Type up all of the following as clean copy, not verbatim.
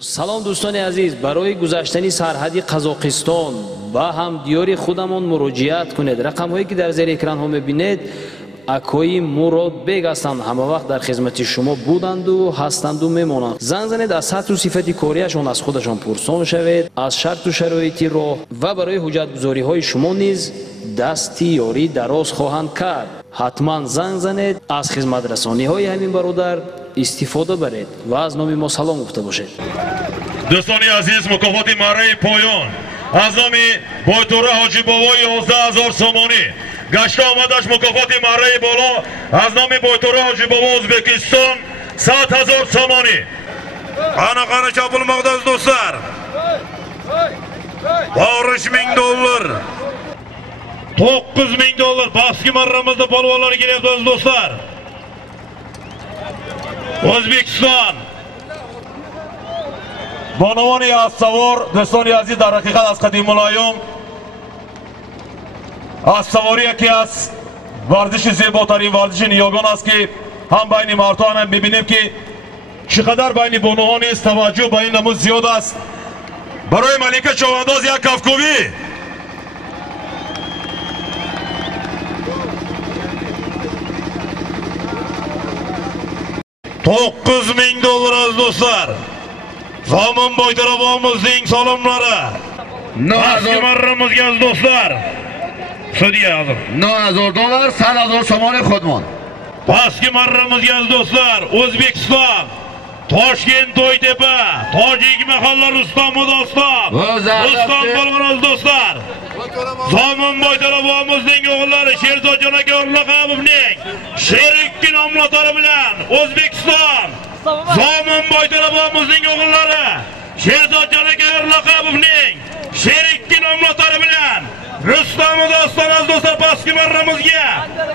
салом дӯстони азиз, барои гузаштани сарҳади қазоқистон ба ҳамдиёри худамон муроҷиат кунед. рақамҳое ки дар зери экранҳо мебинед акои Муродбек ҳастанд. ҳама вақт дар хизмати шумо буданду ҳастанду мемонанд. занг занед, аз сатҳу сифати корияшон аз худашон пурсон шавед, аз шарту шароити роҳ ва барои ҳуҷҷатгузориҳои шумо низ дасти ёрӣ дароз хоҳанд кард. ҳатман занг занед, аз хизматрасониҳои ҳамин бародар истифода баред ва аз номи мо салом гуфта бошед. дӯстони азиз, мукофоти марраи поён аз номи Бойтура Ҳоҷибово 11000 сомонӣ, гашта омадаш мукофоти марраи боло аз номи Бойтура Ҳоҷибово Ӯзбекистон 100,000 сомонӣ. Qani chopilmoqda do'stlar. $1000 ming, $9000 pastki marramizda polvonlar kelyapti do'stlar. O'zbekiston بانوانی از سوار دوستانی عزیز در حقیقت از قدیم ملایم از سواری یکی از ورزش زیباترین ورزش نیاگان است که هم بین مردان هم ببینیم که چقدر بین بانوان است توجه به این نمود زیاد است. برای ملکه چوانداز یک کفکوبی $9000 az do'stlar. Zomin Boytarabomizning salomlari. Pastki marramizga az do'stlar. Sudya hozir. $9000, 100,000 somoni xudmon. Pastki marramizga az do'stlar. O'zbekiston, Toshkent To'ytepa, Tojik mahalla Rustam Mudoston. Rustam bo'lgan do'stlar. Zomin Boytarabomizning o'g'illari Sherzodjon aka O'rlaqovning sherikki nomlari bilan O'zbekiston Zomin Boytarabomizning o'g'illari Sherzodjon aka O'rlaqovning sherikki nomlari bilan Rustam Mudoston do'stlar pastki marramizga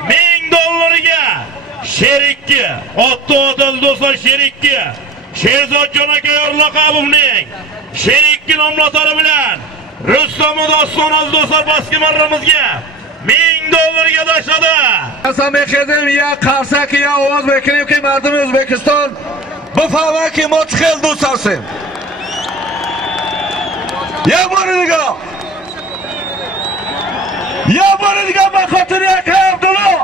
$1000 sherikki otdi do'stlar sherikki Sherzodjon aka O'rlaqovning sherikki nomlari bilan Rustam Mudoston do'stlar pastki marramizga $1000 tashladi. Qasam bexezim ya qarsak ya ovoz bekinim ki mardum O'zbekiston bufava ki ma chqel do'st hastیم. Ya bor دیگه به خاطر یک عبدالله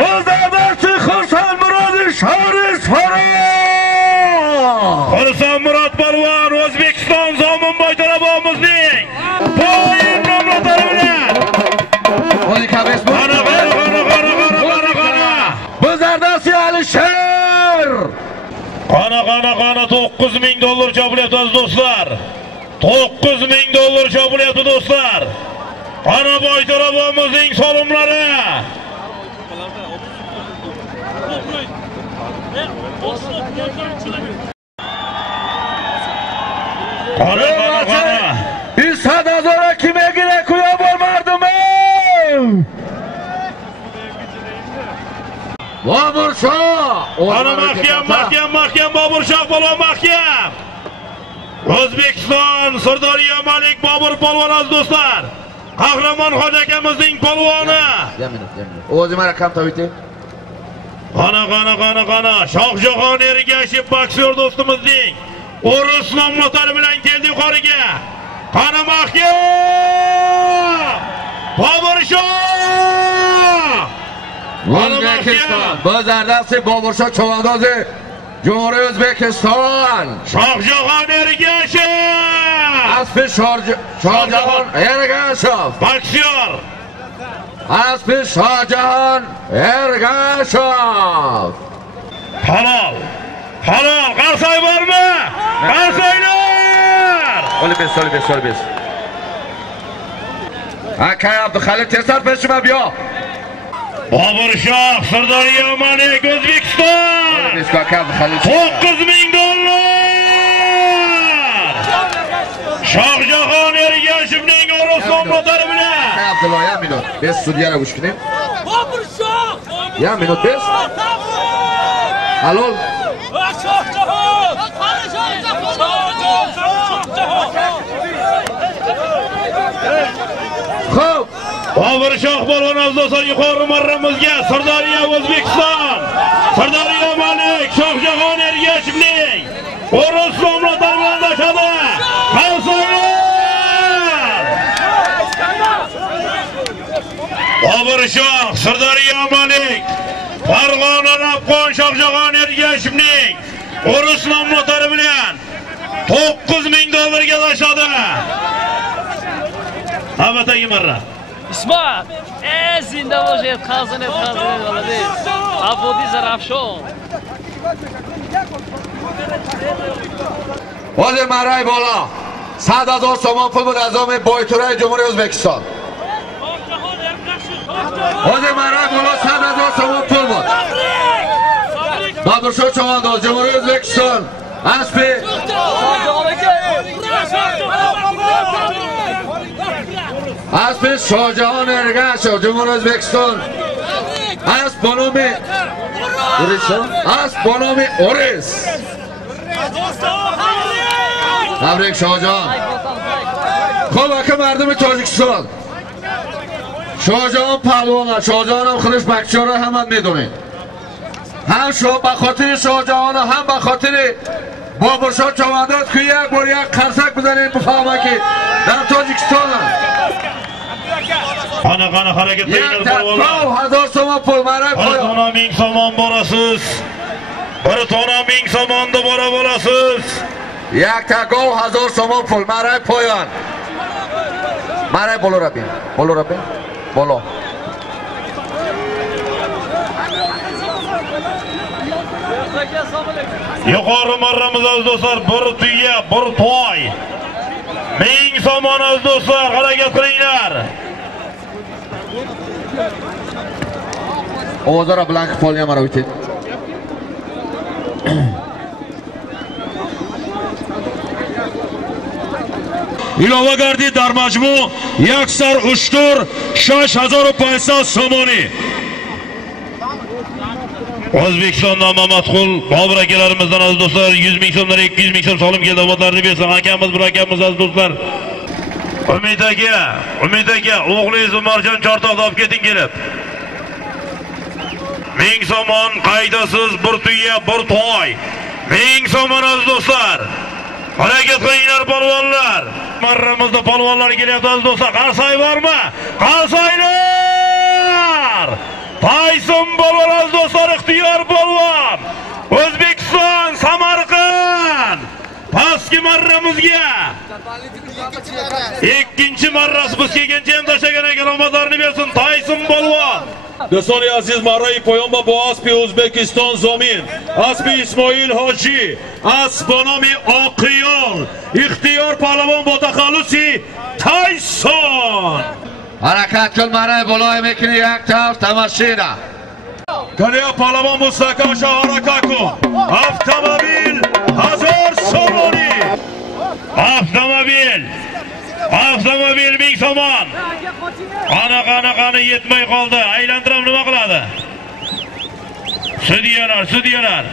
بزرگداشتی خرسان مراد شهر اصفهان. خرسان مراد پالوان O'zbekiston Zomin Boytarabomizning poyin nomlari bilan O'zi kabes bu. Qana. Buzardasi Alisher. Qana $9000 chopilyapti do'stlar. $9000 chopilyapti do'stlar. Qana Boytarabomizning salomlari. Qana. 100,000 kime gire kuya bol mardum. Bobur Shoh. Qana mahkam Bobur Shoh polvon mahkam. O'zbekiston Sirdaryo Malik Bobur polvon do'stlar. Qahramon Hoji akamizning polvoni. O'zi mana kam taviti. Qana. Shohjahon Ergashev boksyor do'stimizning o'ris nomlari bilan keldi yuqoriga. Qana mahkam Bobur Shoh. O'zbekiston. Bozardasi Bobur Shoh chavandozi Jumhuriyat O'zbekiston. Shohjahon Ergashev. Aspi Shohjahon Ergashev. Boksyor. Aspi Shohjahon Ergashev. Halol. Qarsoy bormi? Qarsoylar. Olibes. Aka Abduxalid Tesar peshma biyo. Bobur Shoh Sirdaryo Malik O'zbekiston. $9000. Shohjahon Ergashevning o'ris nomlari bilan. Abdulloh ya minut. Biz sudyaga go'sh kinim. Bobur Shoh. Ya minut biz. Halol. Xo'p. Bobur Shoh polvon do'stlar yuqori marramizga Sirdaryo O'zbekiston. Sirdaryo Malik Shohjahon Ergashevning Ruslanlar darbelandashadi. Qalsaylar! Bobur-Shoh, Sirdaryo Malik, Farg'ona Afg'on Shohjahon Ergashevning Ruslanlar bilan $9,000 alashadi. Navbatdagi marra. İsmail, zinde boşayet, kazanıp молодец. Abodi Zarafshon. Hozir marray bola 100,000 so'm pul bu Azami Boyto'ray Jumhuriyat O'zbekiston. Hozir marray bola 100,000 so'm pul bu. Bobur-Shoh Cho'g'andoz Jumhuriyat O'zbekiston. Aspi Aspi Shohjahon Ergashev Jumhuriyat O'zbekiston. Bonomi Oris. Tabrik Shohjahon. Xo'p, aka mardimi Tojikiston. Shohjahon Pahlavonlar, Shohjahon ham Xilish Bakchora hamma میدونید. هم شو بخاطر شاهجهان هم بخاطر بابر-Shoh Cho'g'andoz که یک بار یک قرصک بزنید بفهمه که در تاجیکستان Qanaqa harakat qilinglar polvonlar. 1000 so'm pul marray qo'ying. 10,000 so'm borasiz. 10,000 so'mda bora bo'lasiz. Yakta gol 1000 so'm pul marray qo'ying. Marray bo'laveradi. Bo'laveradi. Bo'lo. Yuqori marramiz aziz do'stlar, bir tuya, bir to'y. 1000 so'm aziz do'stlar, harakat qilinglar. O'zaro blank polga mara o'tdi. ilova gardid در مجموع یک سر اشتر 6500 so'moni. O'zbekistondan Mamatqul Bobur akalarimizdan aziz do'stlar 100,000 so'mdan 200,000 so'm solim keldi. Omadlarini bersin. Akamiz bir akamiz aziz do'stlar. Umid aka, o'g'lingiz Umarjon Chortoqda olib keting kelib. 1000 so'mon qaydasiz bir tuya, bir to'y. 1000 so'mon aziz do'stlar. Harakat qilinglar polvonlar. Marramizda polvonlar kelyapti aziz do'stlar. Qarsay bormi? Qarsaylar! Tayson polvon aziz do'stlar, ixtiyor polvon. O'zbekiston, Samarqand. Pastki marramizga. Ikkinchi marrasi biz kelgancha ham tashlagan ekan, omadlarini bersin Tayson polvon. دوستان عزیز مرای پایان با اسب ازبکستان زمین اسب اسماعیل حاجی اسب با نام آقیان اختیار پهلوان با تخلصی تایسون حرکت کن مرای بالای میکنی یک طرف تماشینا کنیا پهلوان مستقیم شو حرکت کن автомобиль 1000 so'moni Avtomobil 1000 so'mon. Qani yetmay qoldi. Aylantirib nima qiladi? Sudyalar.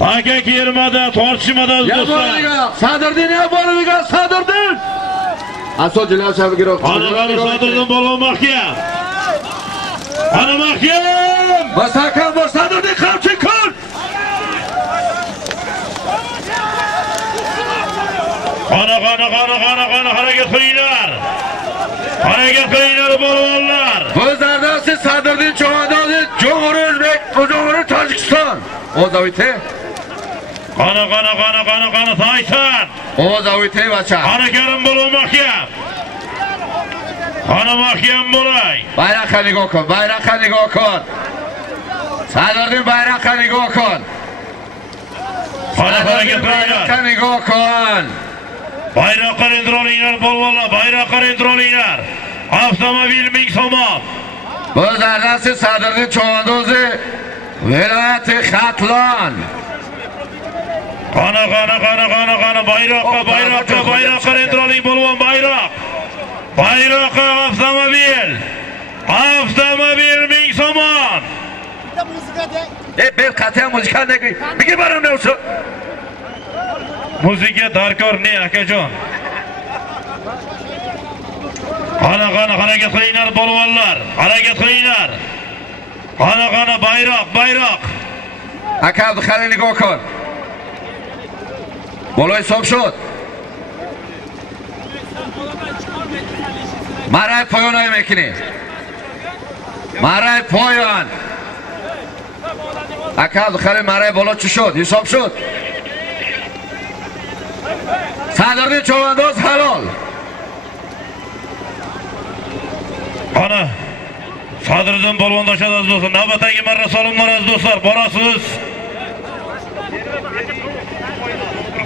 Taga kirmadi, tortishmadi do'stlar. Sadrdin ya boriga Sadrdin. Asol jilar shabi giroq. Qani Sadrdin bo'lgan mahkam. Qani mahkam. Masakan bor Sadrdin qamchi kun. Qani harakat qilinglar. Polvonlar. Ko'zlardan siz Sadrdin Cho'g'andoz Jumhuriyat Tojikiston. O'zavite. Qani Tayson. O'zavite bacha. Qani Karim bo'lgan mahkam. Qani mahkam bo'lay. Bayroqqa nigoh kun. Sadrdin bayroqqa nigoh kun. Qani harakat qilinglar. Nigoh kun. Bayroqqa indirolinglar polvonlar, bayroqqa indirolinglar. Avtomobil 1000 so'mon. Ko'zlardan siz Sadrdin Cho'g'andoz viloyati Xatlon. Qani bayroqqa intiroling polvon, bayroq. Bayroqqa avtomobil 1000 so'mon. Ben qat'iy muzika nega? Bigi baram ne olsun? Muzika darkor ne akajon? Qani harakat qilinglar polvonlar, harakat qilinglar. Qana bayroq. Aka Abduxalil nigah kun. Bola hisob shud. Maray poyon aymakini. Maray poyon. Aka Abduxalil maray bola tushud, hisob shud. Sadrning cho'vandoz halol. Qana Sadrdan polvondoshadi aziz do'stlar. Navbatdagi marra salomlar aziz do'stlar.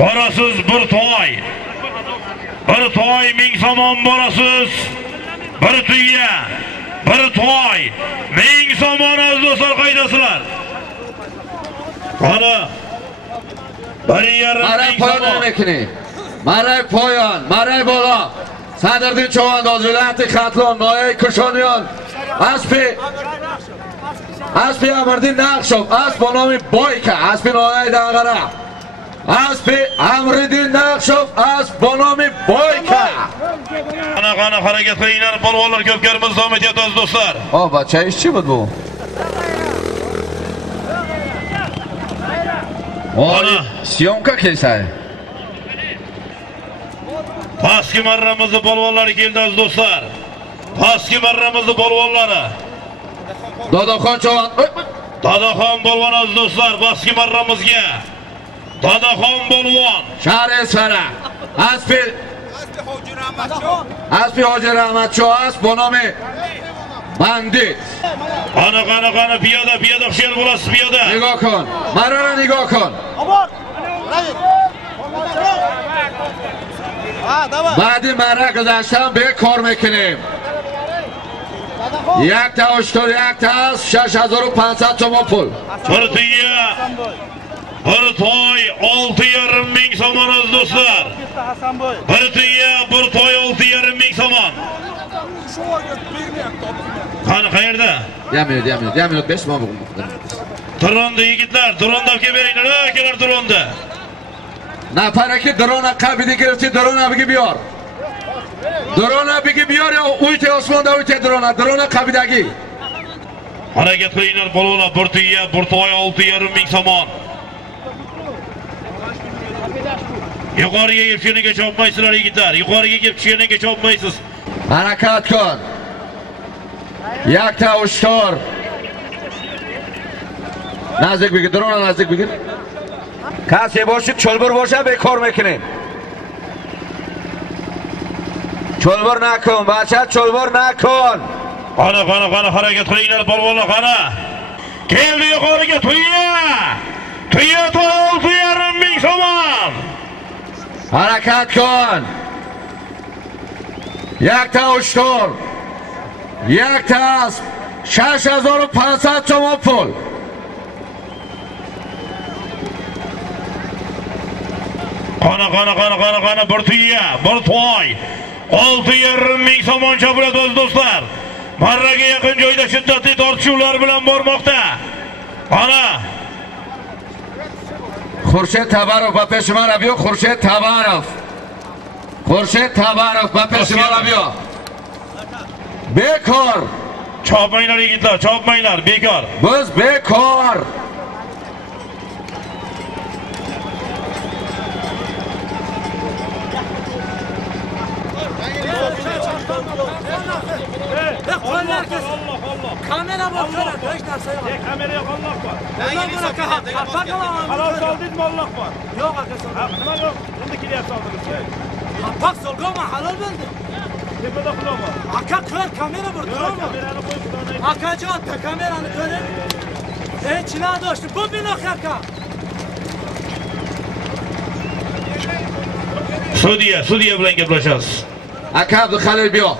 Borasiz bir to'y. Bir to'y ming somon borasiz. Bir tuya. Bir to'y. Ming somon aziz do'stlar qaydasizlar? Qana Maray poyon aymakini. Maray poyon, maray bola. Sadrning cho'vandozi Lati Xatlon, Noyay Kushoniyon. Aspi Amardin Naqshov, asp bonomi Boyka, aspi Noyay Dang'ara. Aspi Amriddin Naqshov, asp bonomi Boyka. Qana harakat qilinglar, polvonlar ko'pkarimiz davom etyapti aziz do'stlar. Bacha ishchi bu. Ana, syomka kelsa. Pastki marramizning polvonlari keldi aziz do'stlar. Pastki marramizning polvonlari. Dadaxon cho'van. Dadaxon polvon aziz do'stlar, pastki marramizga. Dadaxon polvon. Sharesara. Aspi Hoji Rahmatcho, asp bonomi Bandit. Qana piyoda hushyor bo'lasiz piyoda. Nigah kun. Marrani nigah kun. Ba'di marra guzashtan bekor mekinیم. یک تا اشتر یک تا از 6500 تومان pul. Bir tuya, bir to'y 6,5 ming somon aziz do'stlar. Bir tuya, bir to'y 6,5 ming somon. Qani qayerda? Yaminut 5 ming bo'ldi. Dronda yigitlar, dronda olib beringlar, akalar dronda. Nafaraki drona qabidi giribdi, drona biga biyor. Drona biga biyor ya, uyte osmonda uyte drona qabidagi. Harakat qilinglar polvonlar, bir tuya, bir to'y 6,5 ming somon. Yuqoriga kelib tushganiga chopmaysizlar yigitlar, yuqoriga kelib tushganiga chopmaysiz. Harakat kun. Yakta ushtor. Nazik bigir, drona nazik bigir. Kase boshib cho'lbur bo'lsa bekor mekinیم. Cho'lbur nakun, bacha cho'lbur nakun. Qana harakat qilinglar polvonlar, qana. Keldi yuqoriga tuya. Tuya 6,5 ming somon. Harakat kun. Yakta ushtor. Yakta 6500 تومان pul. Qana bir tuya, bir to'y 6,5 ming somon chopiladi aziz do'stlar. Marraga yaqin joyda shiddatli tortishuvlar bilan bormoqda. Qana Xurshid Tabarov va Peshmarabyo, Xurshid Tabarov va Peshmarabyo. Bekor. Chopmanglar yigitlar, chopmanglar, bekor. Biz bekor. Kamera baksana, hiç narsa yok. Kamera yok, Allah var. Halal saldın mı Allah var? Yok arkadaşlar. Nima yok? Bundaki de saldınız. Bak solgama halal bildi. Tepede kulağı var. Aka kır kamera vur, tamam mı? Kameranı koy. Akacı attı kameranı böyle. Çina doştu, bu bin akaka. Sudya bilan gaplashamiz. Aka Abduxalil biyo.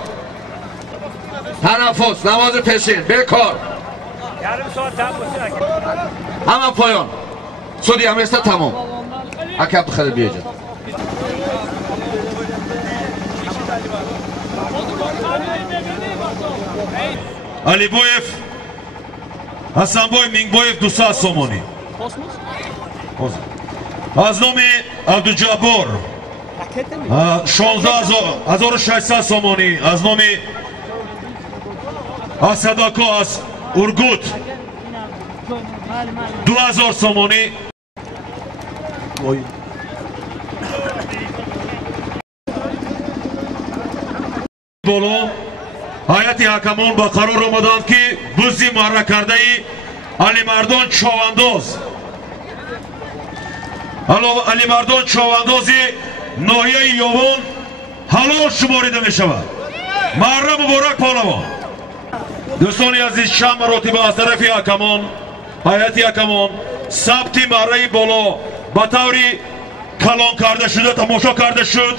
Tanaffus, namozi peshin, bekor. Yarım saat daha boşuna. Hamma poyon. Sudya hamesta tamom. Aka Abduxalil biyo. Aliboyev, Hasanboy, Mingboyev 200 somoni. Az nomi Abdujabbor 16,600 somoni. Az nomi Asadako az Urgut 2000 somoni bolо ҳайати ҳакамон ба қарор омаданд ки бузди марра кардаи алимардон човандоз алимардон човандози ноҳияи ёвон ҳалол шуморида мешавад. марра муборак палавон. дӯстони азиз, шам маротиба аз тарафи ҳакамон ҳайати ҳакамон сабти марраи боло ба таври калон карда шуда тамошо карда шуд.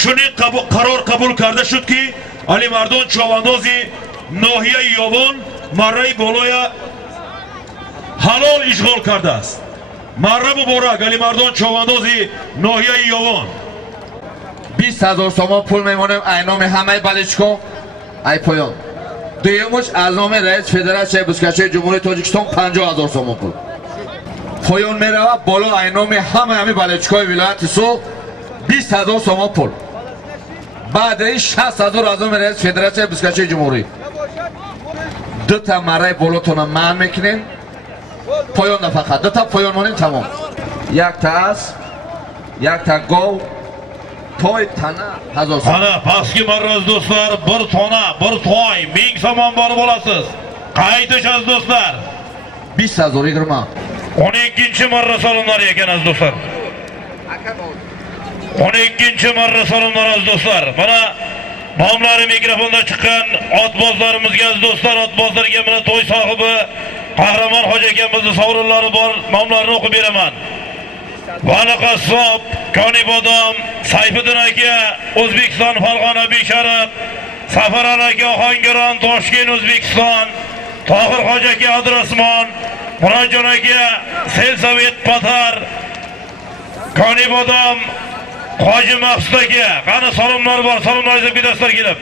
чунин қарор қабул карда шуд ки алимардон човандози ноҳияи ёвон марраи болоя ҳалол ишғол кардааст. марра муборак алимардон човандози ноҳияи ёвон. 20,000 сомон пул мемонем ай номи ҳамаи баличко ай поён. дуюмуш аз номи раис федератсияи бузкашии ҷумҳурии тоҷикистон 50,000 сомон пул. поён мерава боло ай номи ҳамаи ҳами баличкои вилояти Суғ 20,000 сомон пул. баъдаи 60,000 аз номи раис федератсияи бузкашии ҷумҳурӣ. дута марраи болотона маън мекунем. поён на фақат дута поён монем тамом. якта аст, якта гов, toy tana 1000 so'm. Ana pastki marraz do'stlar, bir tona, bir toy 1000 so'm borib olasiz. Qaytishasiz do'stlar. 20,020. 12-marra salomlar ekan aziz do'stlar. 12-marra salomlar aziz do'stlar. Mana nomlari mikrofonda chiqqan otbozlarimizga aziz do'stlar, otbozlarga mana to'y sohibi Qahramon hoji akamizning sovrinlari bor, nomlarini o'qib beraman. Vali Qassob, Koni Bodom, Sayfiddin aka, O'zbekiston Farg'ona Beshariq, Safaron aka Ohangaron, Toshkent O'zbekiston, Tohir hoji aka Adrasmon, Murodjon aka Selsovet Patar, Koni Bodom, Hoji Maqsud aka, qani salomlar bor, salomlaringizni bidaslar kelib.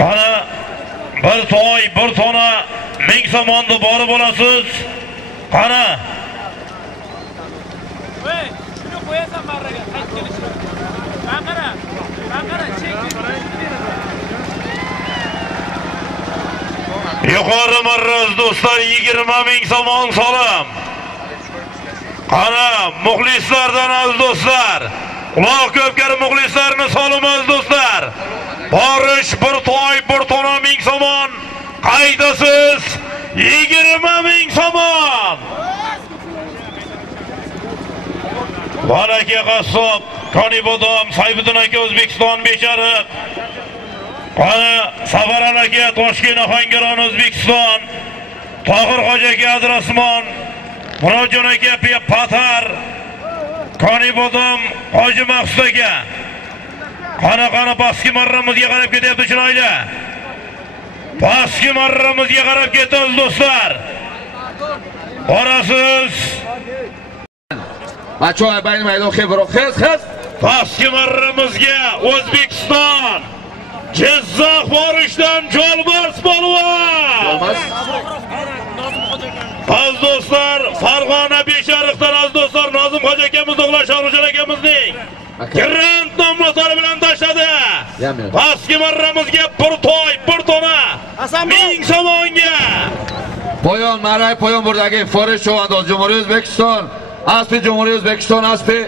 Qani bir to'y, bir tona 1000 so'monni borib olasiz. Qani shuni qo'yasan marraga, qaytib kelishni. Qara, chek. yuqori marraz do'stlar 20,000 so'm salom. Qani muxlislardan aziz do'stlar, quloq ko'pkari muxlislarni salom aziz do'stlar. Borish bir to'y, bir tona 1000 so'm. Qaydasiz 20,000 so'm. Valaka Qassob, Koni Bodom, Sayfiddin aka O'zbekiston Beshariq. Qani Safaron aka Toshkent Ohangaron O'zbekiston. Tohir hoji aka Adrasmon, Murodjon aka Patar. Koni Bodom, Hoji Maqsud aka. Qani pastki marramizga qarab ketyapti chiroyli. Pastki marramizga qarab ketamiz do'stlar. Borasiz. Bachoo bayn maydon xebro xiz. Pastki marramizga O'zbekiston Jizzax borishdan Jolbars polvon. Aziz do'stlar, Farg'ona Beshariqdan aziz do'stlar, Nozim hoji akamiz o'g'li Shohruxjon akamizning Grant nomlari bilan tashladi. Pastki marramizga bir to'y, bir tona 1000 so'mga. Poyon marray poyon burdagi Forish Chovandoz Jumhuriyat O'zbekiston, Aspi Jumhuriyat O'zbekiston, Aspi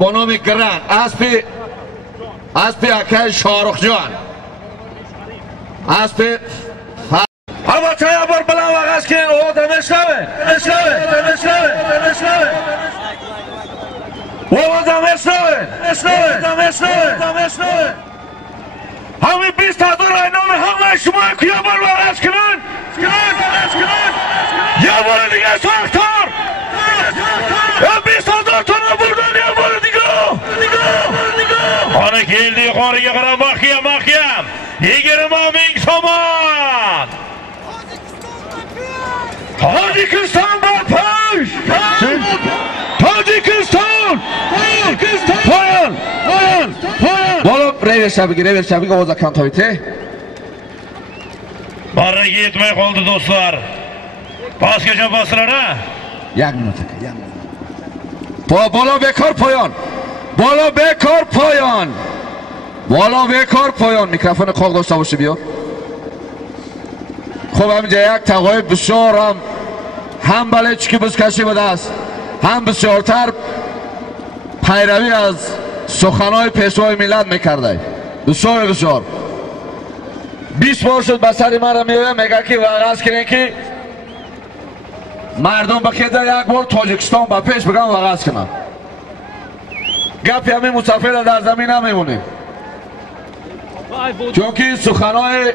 bonomi Grant, Aspi akay Shohruxjon. Aspi Hava çaya bir bilan vaqas keyin o demeşlari. Hami biz tadur aynamı hamla şuma kıyamar vaqas keyin. Ya bunu diye saktar. Ya biz tadur tonu buradan ya bunu diye. Qani keldi yuqoriga qarab mahkam. 20,000 so'm. Tojikiston bapash! Tojikiston! Poyon! Bo'lib, rever shabiga ovoz akam to'yte. Barraga yetmay qoldi do'stlar. Pastgacha bosdilar-a? 1 minut aka, 1 minut. Bola bekor poyon. بالا بکار پایان. بالا بکار پایان. میکروفون قاق داشته باشه بیا. خب همینجا یک تقاید بسیار هم بله چکی بزکشی بده است، هم بسیارتر پیروی از سخنهای پیشوای ملت میکرده. بسیار بسیار 20 بار شد بسری من را میگه که وقت کنین که مردم بخیده یک بار تاجیکستان با پیش بگم وقت کنن. گپی همین مسافر در زمین نمیمونیم، چون که سخنهای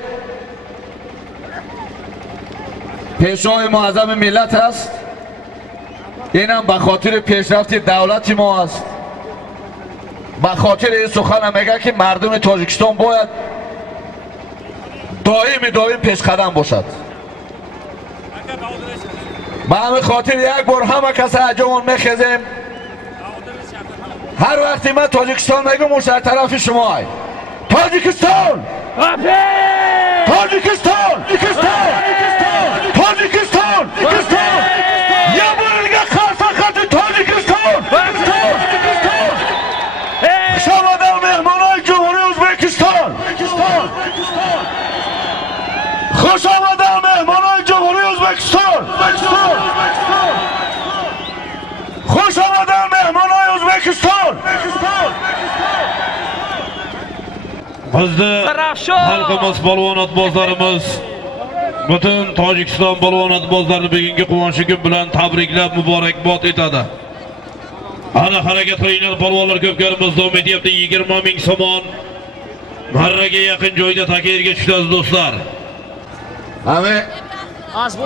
پیشوای معظم ملت است. این هم به خاطر پیشرفت دولت ما است. به خاطر این سخن میگه که مردم تاجیکستان باید دائم پیش قدم باشد. به همین خاطر یک بار همه کس اجامون میخیزیم. هر وقتی من تاجیکستان میگم اون در طرف شما های تاجیکستان تاجیکستان تاجیکستان یه بار دیگه خاصا خط تاجیکستان. خوش آمدید مهمانای جمهوری ازبکستان. خوش آمدید مهمانای جمهوری ازبکستان. خوش آمدید مهمانای ازبکستان. bizde xalqimiz polvonat bozlarimiz butun Tojikiston polvonat bozlarini bugungi quvonchi kun bilan tabriklab muborakbod etadi. Ana harakat qilinglar polvonlar, ko'pkarimiz davom etyapti. 20 ming somon marraga yaqin joyda takrorga tushdi do'stlar. همه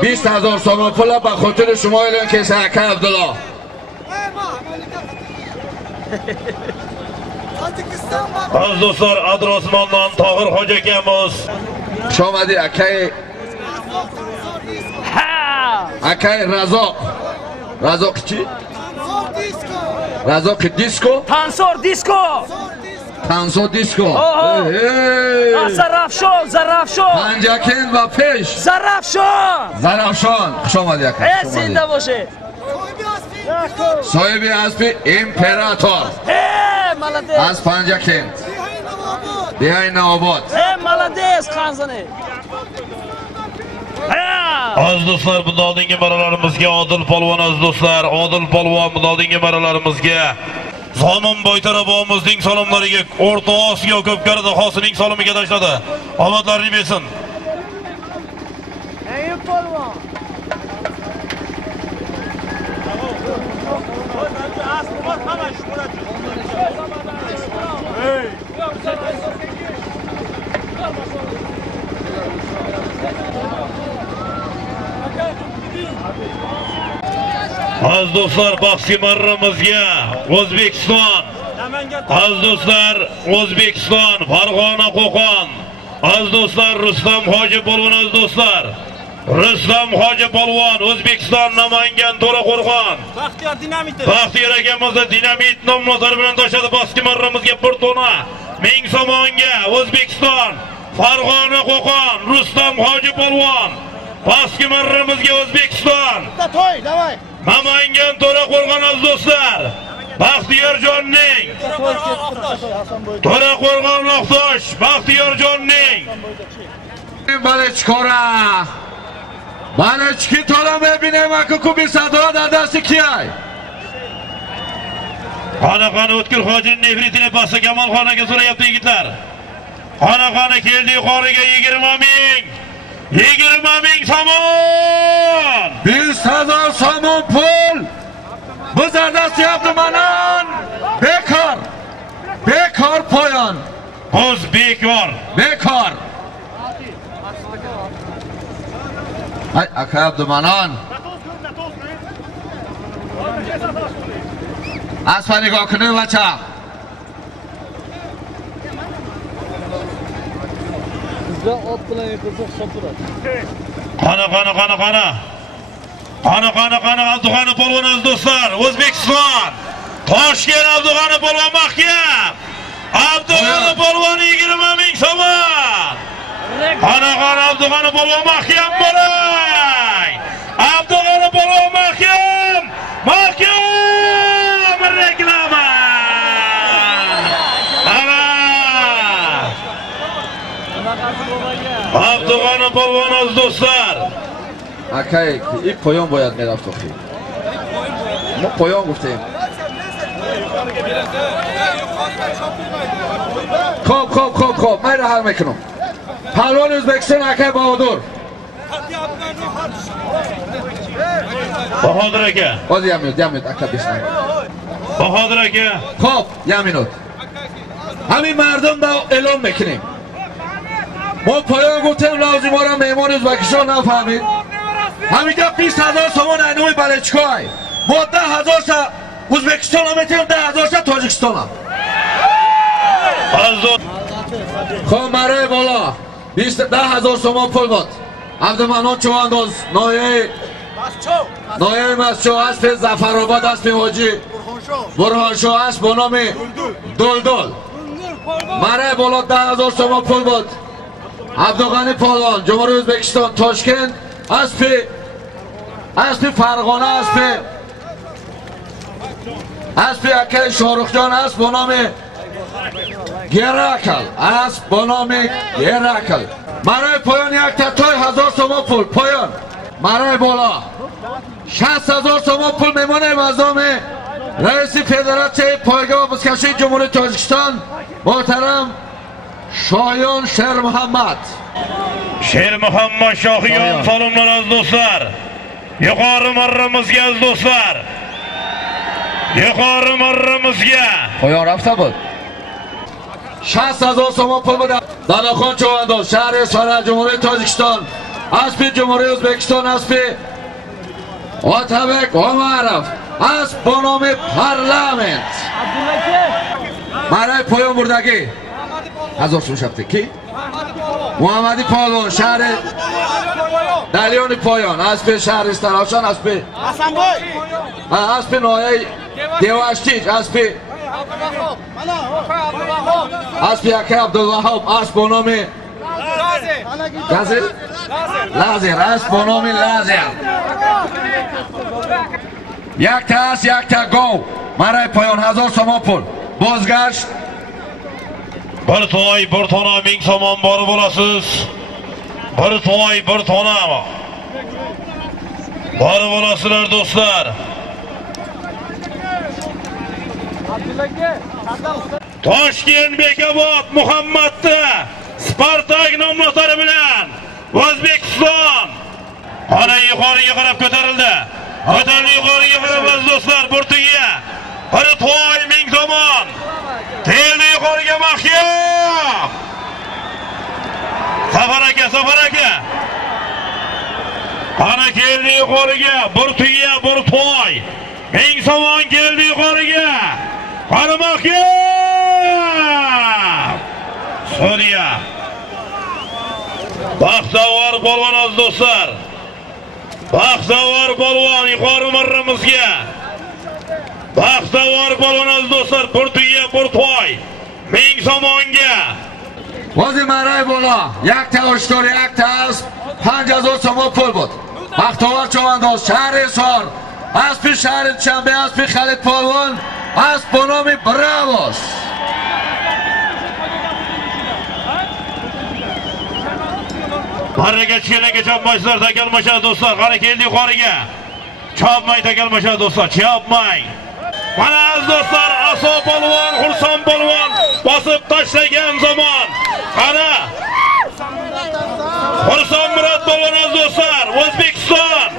20,000 سوم پول به خاطر شما اعلان که سعکه عبدالله. Az do'stlar, Adrosmondan Tohir hoji akamiz شامدی اکای رزاق چی؟ رزاق دیسکو؟ تانسور دیسکو. تانسور دیسکو. زرافشان پنجکین و پیش زرافشان. خوش آمدی اکای. زنده باشه. صاحبی اسبی امپراتور از پنجکین دیهای نواباد. مالادیس خانزانه. Az do'stlar, bundan oldingi marralarimizga Odil polvon, az do'stlar, Odil polvon bundan oldingi marralarimizga Zomin Boytara bobomizning salomlariga O'rta Osiyo ko'pkari dahosining salomiga tashladi. Omadlarini bersin. Ey polvon. Az do'stlar, bahsga marramizga O'zbekiston. Az do'stlar, O'zbekiston, Farg'ona Qo'qon. Az do'stlar, Rustam hoji polvon, az do'stlar. Rustam hoji polvon, O'zbekiston, Namangan, To'raqo'rg'on. Baxtiyor akamizni dinamit nomlari bilan tashladi. Bahsga marramizga bir tona 1000 somonga O'zbekiston, Farg'ona Qo'qon, Rustam hoji polvon. Bahsga marramizga O'zbekiston. Namangan, To'raqo'rg'on, az do'stlar. Baxtiyorjonning To'raqo'rg'on Oqtosh, Baxtiyorjonning بله چکاره بله چکی تالا ببینیم اکو کوبی صدا در دست کیای Xonaqoni o'tkir hojining nefritini pasta Kamolxonaga so'rayapti yigitlar. Xonaqoni keldi yuqoriga 20 ming somon. 20,000 somon pul bu zardasti Abdumanan. bekar poyan. O'z bekar. Ay aka Abdumanan. Asfa nigah کنه بچه. Qani Abdug'ani polvon, az do'stlar. O'zbekiston, Toshkent, Abdug'ani polvon mahkam. Abdug'ani polvon 20 ming somon. Qani Abdug'ani polvon mahkam bo'lay. Abdug'ani polvon mahkam. Reklama. polvon az do'stlar. Akay, ip poyon boyad merafto xi. Ma poyon guftem. Xo'p, mayli hal mekunum. Palvon O'zbekiston Akay Bahodur. Bahodir aka. Hozir yamyot aka bismillah. Bahodir aka. Xo'p, yaminut. Hamin mardum da e'lon mekunیم. ما پایان گفتیم لازمارا مهمان ازبکستان نفهمید. همینجا 20,000 تومان اینوی بلچکای. ما 10,000 تا ازبکستان هم میتونیم 10,000 تا تاجیکستان هم. خب مرای بالا 10,000 تومان پول بود. عبدالمنان چوانداز نایه مسچو اسب زفرآباد اسب حاجی برهانشاه اسب با نام دلدل. مرای بالا 10,000 تومان پول بود. عبدالغنی پالوان جمهوری ازبکستان تاشکند اسب فرغانه اسب اکل شاروخجان اسب با نام گراکل مرای پایان یک تتای 1,000 تومان پول پایان مرای بالا 60,000 تومان پول میمانه وزام رئیس فدراسیون پایگاه بازکشی جمهوری تاجیکستان محترم شایان شیر محمد Shohiyon salomlar az do'stlar. Yuqori marramizga az do'stlar. Yuqori marramizga. Poyon rafta بود 60,000 تومان پول بود. دالاخان چوانداز شهر اصفهان جمهوری تاجیکستان اسب جمهوری ازبکستان اسب آتبک معرف اسب با نام پارلمنت مرای پایان بردگی 1000 سوم شفته کی؟ محمدی پالوان شهر دلیان پایان اسب شهر استرافشان اسب نایه دیواشتیج اسب یکی عبدالوهاب اسب با نام لازر اسب با نام لازر یک تا گو مرای پایان 1000 تومان پول بازگشت bir to'y bir tona ming somon borib olasiz. Bir to'y bir tona borib olasizlar do'stlar. Toshkent Bekobod Muhammadda Spartak nomlari bilan O'zbekiston ana yuqoriga qarab ko'tarildi. Yuqoriga qarab do'stlar Portugiya. Bir to'y ming somon. Telni yuqoriga mahkam. Safar aka. Ana keldi yuqoriga, bir tuya, bir to'y. Ming somon keldi yuqoriga. Qani mahkam. Suriya. Baxtavor polvon az do'stlar. Baxtavor polvon yuqori marramizga. Baxtavor polvon az do'stlar, bir tuya, bir to'y. Ming somonga. Hozir maray bola, یک تا اشتر یک تا اسب 5,000 تومان پول بود. بختیار چوانداز شهر اصفهان اسب شهر چنبه اسب خالد پالوان اسب با نام براوس Qariga chiqaga chopmaysizlar, takalmashlar do'stlar. Qani keldi yuqoriga. Chopmay takalmashlar do'stlar, chopmay. Mana az do'stlar, Aso polvon, Xursam polvon bosib tashlagan zamon. Qani Xursam Murod polvon az do'stlar, O'zbekiston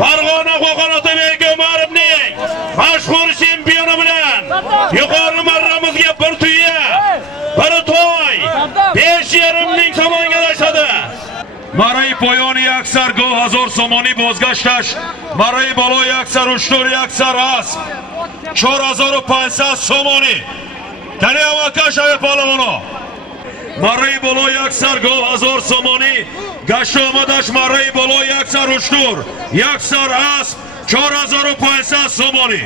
Farg'ona Qo'qon Otabek Umarovning mashhur chempioni bilan yuqori marramizga bir tuya, bir to'y 5,5 ming somonga tashadi. Мараи поёни яксар гоҳ 1000 сомонӣ бозгашташ, мараи боло яксар уштур яксар аст 4500 сомонӣ. Тани авакашаве палавоно. Мараи боло яксар гоҳ 1000 сомонӣ, гаштомадаш мараи боло яксар уштур яксар аст 4500 сомонӣ.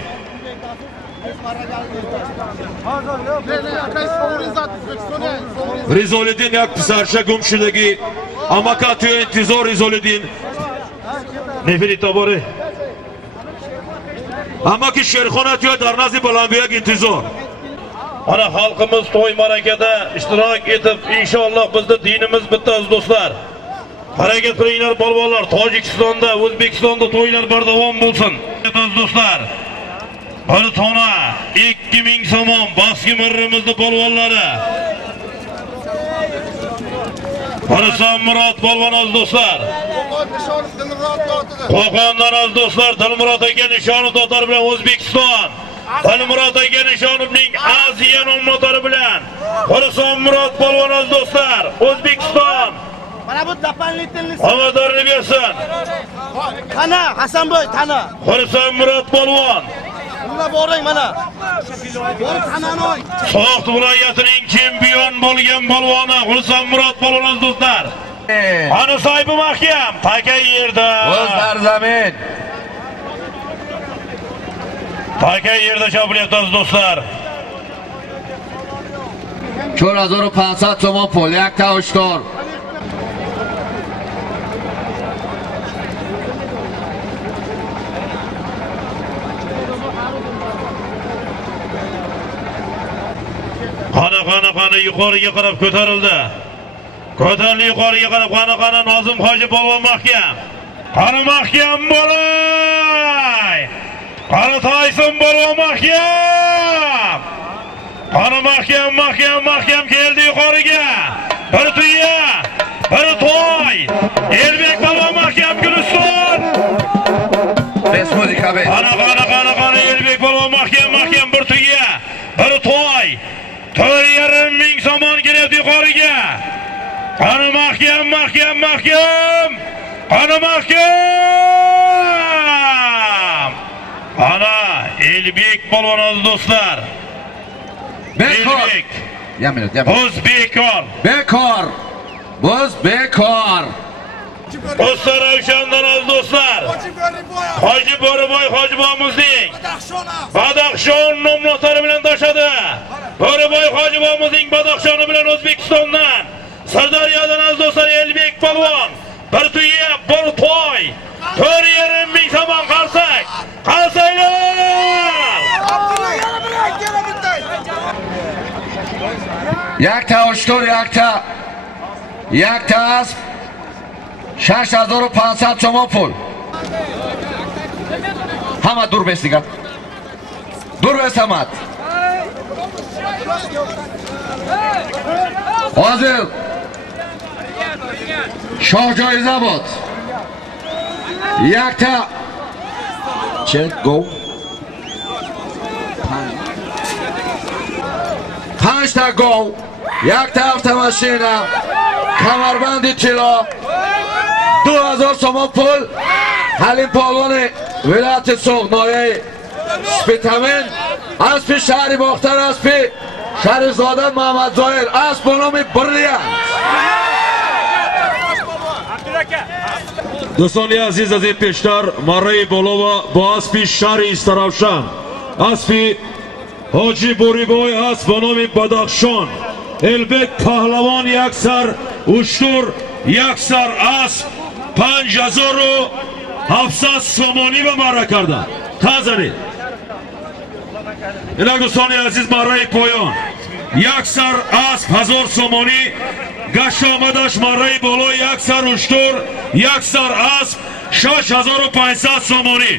Ризолиддин як писарша гум шудагӣ амака ту интизор Ризолиддин нефири таборе амаки Шерхона ту дар назди балангӯяк интизор. Ana xalqimiz to'y marakada ishtirok etib, inshaalloh bizda dinimiz bitta do'stlar. Harakat qilinglar polvonlar. Tojikistonda, O'zbekistonda to'ylar bardavom bo'lsin. Aziz do'stlar, bir tona 2000 somon Baski marramizning polvonlari. Qo'qon Murod polvon aziz do'stlar. Qo'qondan aziz do'stlar, Dilmurod aka nishoni totar bilan O'zbekiston. Dilmurod aka nishonovning Aziya nomlari bilan Qo'qon Murod polvon aziz do'stlar, O'zbekiston. Mana bu dapanli tilni. Omadorni bersin. Qana Hasanboy, qana. Qo'qon Murod polvon. Buna boring mana. Borib qanani oy. So'x viloyatining chempion bo'lgan polvoni Qo'qon Murod polvon aziz do'stlar. Ana sohibi mahkam, taka yerda. O'zlar zamin. Taka yerda chopilyapti aziz do'stlar. 4500 somon pul, yakta oshkor. Qana yuqoriga qarab ko'tarildi. Ko'tarildi yuqoriga qarab qana Nozim Hoji polvon mahkam. Qani mahkam bo'lay. Qani Tayson polvon mahkam. Qani mahkam keldi yuqoriga. Bir tuya, bir to'y. Elbek polvon mahkam Guliston. Respublika be. Qani Elbek polvon mahkam bir tuya, bir to'y. 4,5 somon keladi yuqoriga. Qani mahkam. Qani mahkam. Ana Elbek polvon aziz do'stlar. Elbek. Ya minut. Bo'z bekor. Bo'z bekor. O'zlar Ravshandan aziz do'stlar. Hoji Bo'riboy hoji bobomizning Badaxshon nomlari bilan tashadi. Bo'riboy hoji bobomizning Badaxshoni bilan O'zbekistondan, Sirdaryodan aziz do'stlar Elbek polvon. Bir tuya, bir to'y. 4,5 somon qarsak. Qalsanglar! Yakta oshkor, yakta asp 6500 somon pul. Hamma dur besliga. Dur besamat. Hozir Shohjoyzabod. Yakta check go. 5 ta go. Yakta avtomashina. Kamarbandi tilo. 2000 somon pul. Halim polvoni viloyati So'x noyai Spitamin aspi shahri Boxtar aspi Sharizzoda Muhammad Zoir asp bonomi brilliant. Do'stoni aziz peshtar Marai Bolova bu aspi shahri Istaravshan aspi Hoji Bo'riboy asp bonomi Badaxshon Elbek Pahlavon yaksar ushtur yaksar asp 5700 somoni va marakarda. Tazani. Ila do'stoni aziz Marai poyon. Yaksar asp 1000 somoni, Gashomadash Marai Bolo yaksar ushtur, yaksar asp 6500 somoni.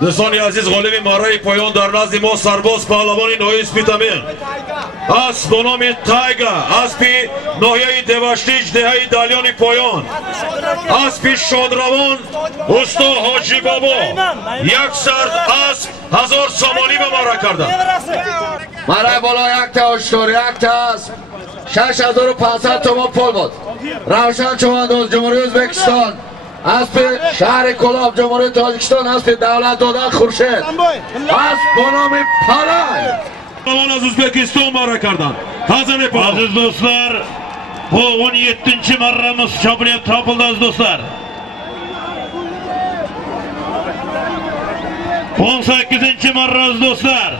Do'stoni aziz g'olibi Marai poyon dar nazdi mo sarboz pahlavoni noyi Spitamin. Asp bonomi Tayga, aspi noyai Devashtij dehai Dalyoni poyon. Aspi Shodravon usto Hoji Bobo. Yaksar asp 1000 somoni va marakarda. Marai Bolo yakta oshkor, yakta asp 6500 tomon pul بود. Ravshan Cho'vandoz Jumhuriyat O'zbekiston. Aspi shahri Ko'lob Jumhuriyat Tojikiston aspi Davlat Do'da Xurshid. Asp bonomi Palay. Az O'zbekiston marakardan. Tazani aziz do'stlar, bu 17-marramiz chopilyapti topildi aziz do'stlar. 18-marra aziz do'stlar.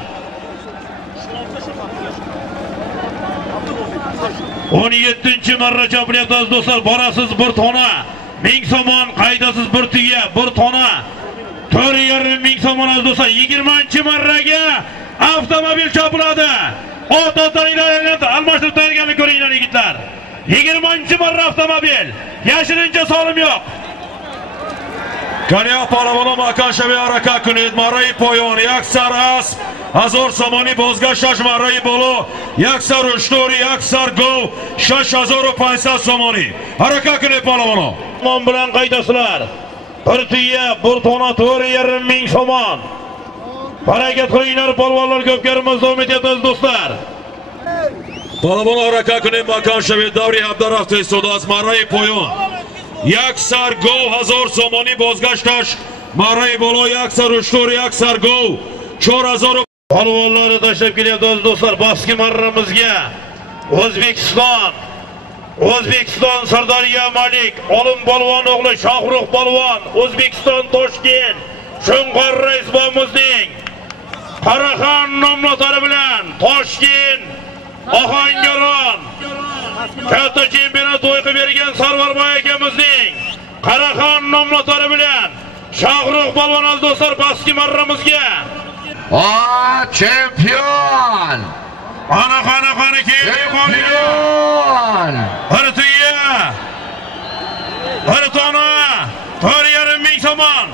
17-marra chopilyapti aziz do'stlar. Borasiz bir tona 1000 somon, qaydasiz bir tuya, bir tona 4,5 somon aziz do'stlar. 20-marraga avtomobil chopiladi. Ot-otlarni almashtirib tayyorgarlik ko'ringlar yigitlar. 20. marra avtomobil. Yashirincha solim yo'q. Konyak polvoni Makanshaviy harakat kunid. Marrai poyon, yaksar asp, 1000 somoni bozgashtash marrai bolo, yaksar ushtori, yaksar gov, 6500 somoni. Harakat kunid polvoni. Somon bilan qaydasizlar. Bir tuya, bir tona 4,5 ming somon. Harakat qilinglar polvonlar, ko'pkarimizda umid etamiz do'stlar. Polvon harakat kunid Makanshaviy davri Abduraftoy Sodas marrai poyon. Yaksar gov 1000 somoni bozgashtash marrai bolo, yaksar ushtori, yaksar gov 4000. Polvonlarni tashlab kelyapmiz do'stlar. Baski marramizga O'zbekiston Sardariya Malik, Olim polvon o'g'li Shohruh polvon, O'zbekiston Toshkent Shunqor Raisbomizning Qaraxon nomlari bilan Toshkent Ohangaron katta chempionat o'yqi bergan Sarvarboy akamizning Qaraxon nomlari bilan Shohruh polvon do'stlar baski marramizga Çempiyon! Ana Çempiyon! Bir tuya, bir tona, 4,5 ming somon.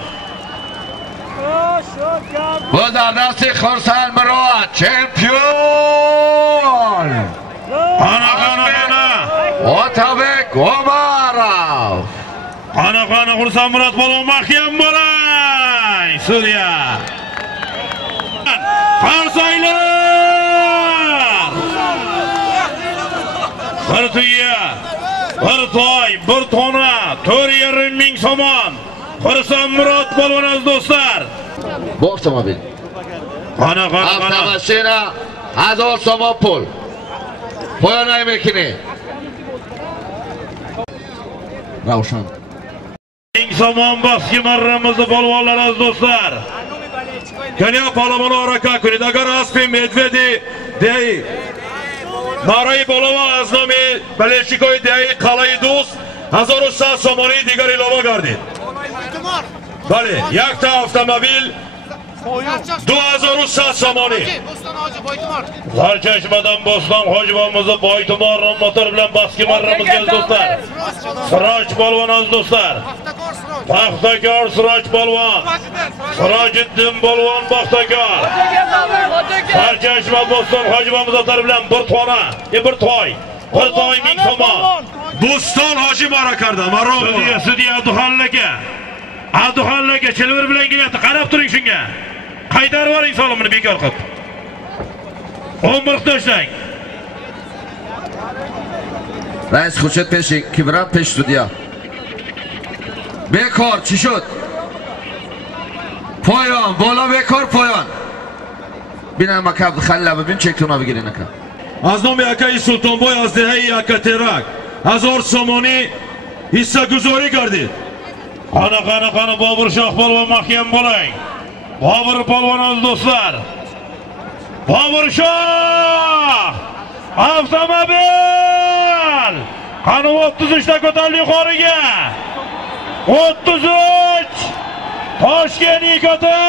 Bu dadasi Xursan Murod, çempiyon! Ana. Otabek Umarov! Ana Xursan Murod polvon mahkam bo'lay. Suriya. Qarsaylar! Bir tuya, bir toy, bir tona, 4,5 ming somon. Xursan Murod polvon do'stlar. Bu avtomobil. Ana. Avtomashina 1000 somon pul. Poyonay mekini. Ravshan. Ming somon baski marramizda polvonlar do'stlar. Konyak polvoni harakat kunid. Agar Aspi Medvedi dey Marrai bolova az nomi Baleshikoy dey qalai do'st 1300 somoni digar ilova gardid. Bale, yakta avtomobil 2300 somoni. Zarchashmadan Bo'ston Hojibomizni Boytumor motor bilan baski marramizga do'stlar. Siroj polvon do'stlar. Paxtakor Siroj polvon. Sirojiddin polvon Paxtakor. Zarchashma Bo'ston Hojibomiz motor bilan bir tona, bir toy 1000 somon. Bo'ston Hoji Marakarda marhamat. Sudya Abduxonlarga chilvir bilan kelyapti. Qarab turing shunga. Qaytarib oling solimini bekor qilib. 11 to'shlang. Rais Xurshid Peshik, Kibrat Pesh Sudya. Bekor, chishut. Poyon, bola bekor poyon. Bina makab khallab bin chektuna begirin aka. Az nomi akay Sultonboy az dehai akaterak 1000 somoni hissaguzori gardid. Qana Bobur Shoh polvon mahkam bo'ling. Bobur polvon do'stlar. Bobur Shoh! Avtomobil! Qani 33 ta ko'tarildi yuqoriga. 33! Toshkent Ikota!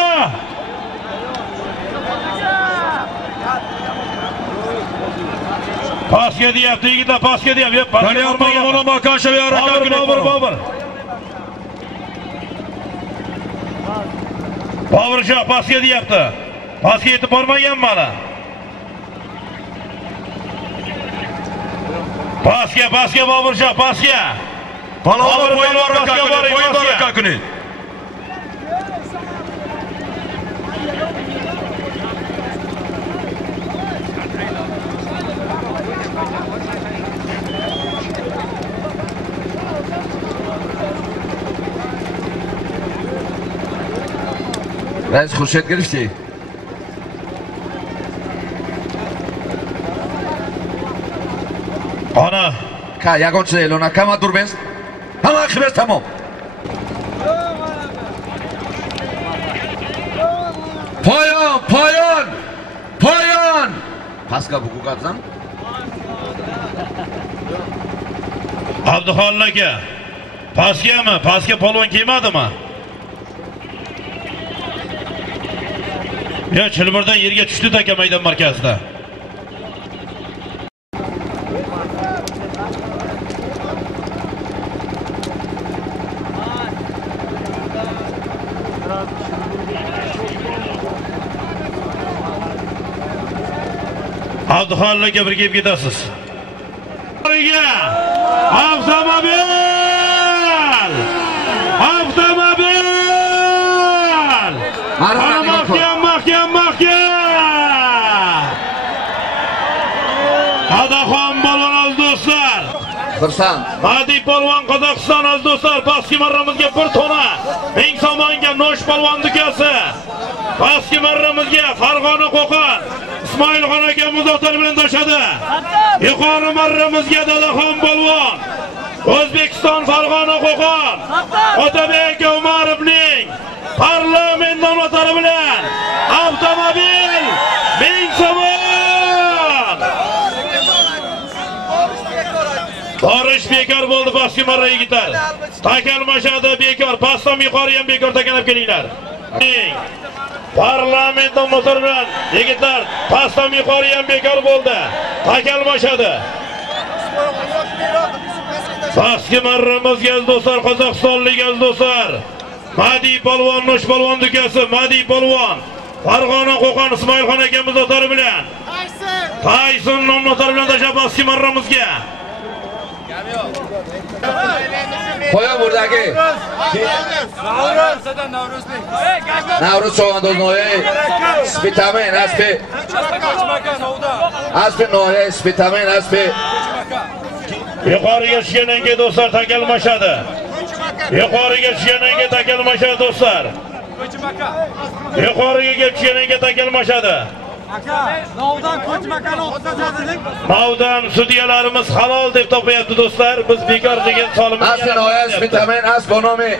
Paska deyapti yigitlar, paska deyapti. Konyak polvoni Makanshaviy harakat kunid. Bobur Shoh paska deyapti. Paska yetib bormaganmi hali? Paska Bobur Shoh paska. Polvon poyon harakat kunid. Rais Xurshid girishdi. Ana. Ka yagonchi elona kama durbenz. Hamma xibes tamom. Poyon. Paska buku qatsan. Abduxonlarga. Paskami? Paska polvon kiymadimi? Ya Chilbirdan yerga tushdi taka maydon markazida. Abduxonlarga birga ketasiz. Avtomobil! Avtomobil! Mahkam! Qadaxon polvon aziz do'stlar. Xursand. Madi polvon Qozog'iston aziz do'stlar, pastki marramizga bir tona. Ming so'monga No'sh polvon dukasi. Pastki marramizga Farg'ona Qo'qon Ismoilxon akamiz otar bilan toshadi. Yuqori marramizga Dadaxon polvon O'zbekiston Farg'ona Qo'qon Otabek Umarovning parlament nomlari bilan avtomobil 1000 so'm. Borish bekor bo'ldi, pastki marra yigitlar. Takalmashadi bekor, pastdan yuqori ham bekor takanib kelinglar. Parlament nomlari bilan yigitlar, pastdan yuqori ham bekor bo'ldi. Takalmashadi. Pastki marramizga do'stlar, Qozog'istonlik do'stlar. Madi polvon No'sh polvon dukasi, Madi polvon Farg'ona Qo'qon Ismoilxon akamiz o'tari bilan Tayson nomlari bilan tashlab pastki marramizga Qo'ya buradagi Navruz Cho'g'ando'znoye Spitamen Aspi Noye Spitamen Aspi yuqoriga tushgandan keyin do'stlar takalmashadi. Yuqoriga tushgandan keyin takalmashadi do'stlar. Yuqoriga kelib tushgandan keyin takalmashadi. Navdan Ko'chmakani o'tkazadilik. Navdan sudyalarimiz halol deb topayapti do'stlar. Biz bekor degan solimni Aspi Noye Spitamen Asbonomi